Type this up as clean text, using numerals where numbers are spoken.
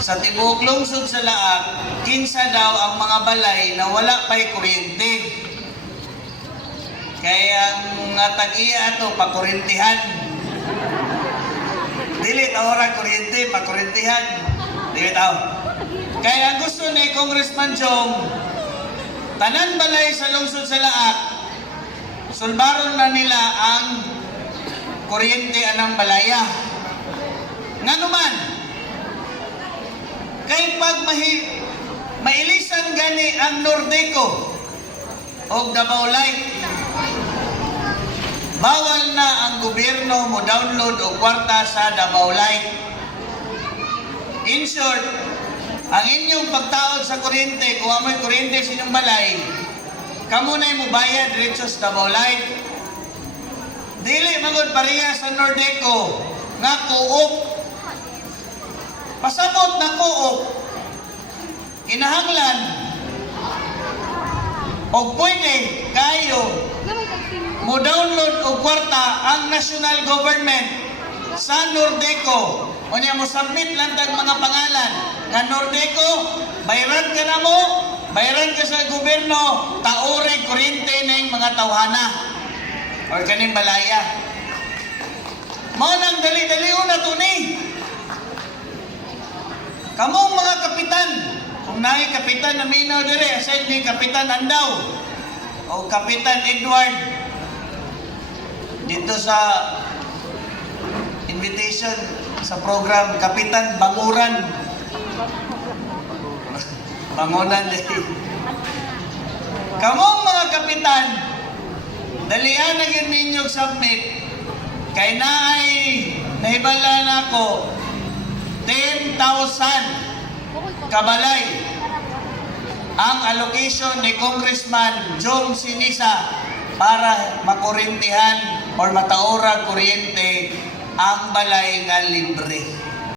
sa tibuok lungsod sa Laak, kinsa daw ang mga balay na wala pa'y kuryente. Kaya ang tag-iya ato, pakurintihan. Dili taora kuryente, pakurintihan. Dili tao. Kaya ang gusto ni Congressman Jong, tanan balay sa lungsod sa Laak, sulbaron na nila ang kuryente anang balaya. Nga naman, kay pag mailisan gani ang Nordeco o Davao Light, bawal na ang gobyerno mo download o kwarta sa Davao Light. In short, ang inyong pagtaod sa kuryente, kung amoy kuryente sa inyong balay, kamo na'y mo bayad diretso sa Davao Light. Dili magod pareha sa Nordeco nga co-op. Pasabot na co-op, kinahanglan o pwede kayo mo download o kwarta ang national government sa Nordeco. O niya mo submit lang tag mga pangalan nga Nordeco, bayaran ka na mo, bayaran ka sa gobyerno, taore kuryente na yung mga tawhana o kaning balaya. Mao nang dali-dali una to ni. Kamong mga kapitan, kung naay kapitan na minaw dire, aside ni Kapitan Andaw o Kapitan Edward, dito sa invitation sa program, Kapitan Banguran. Bangunan din. Kamong mga kapitan, dalian na yun ninyong submit, kay naay nahibala na ako 10,000 kabalay ang allocation ni Congressman Jong Sinisa para makurintihan o mataora kuryente ang balay nga libre.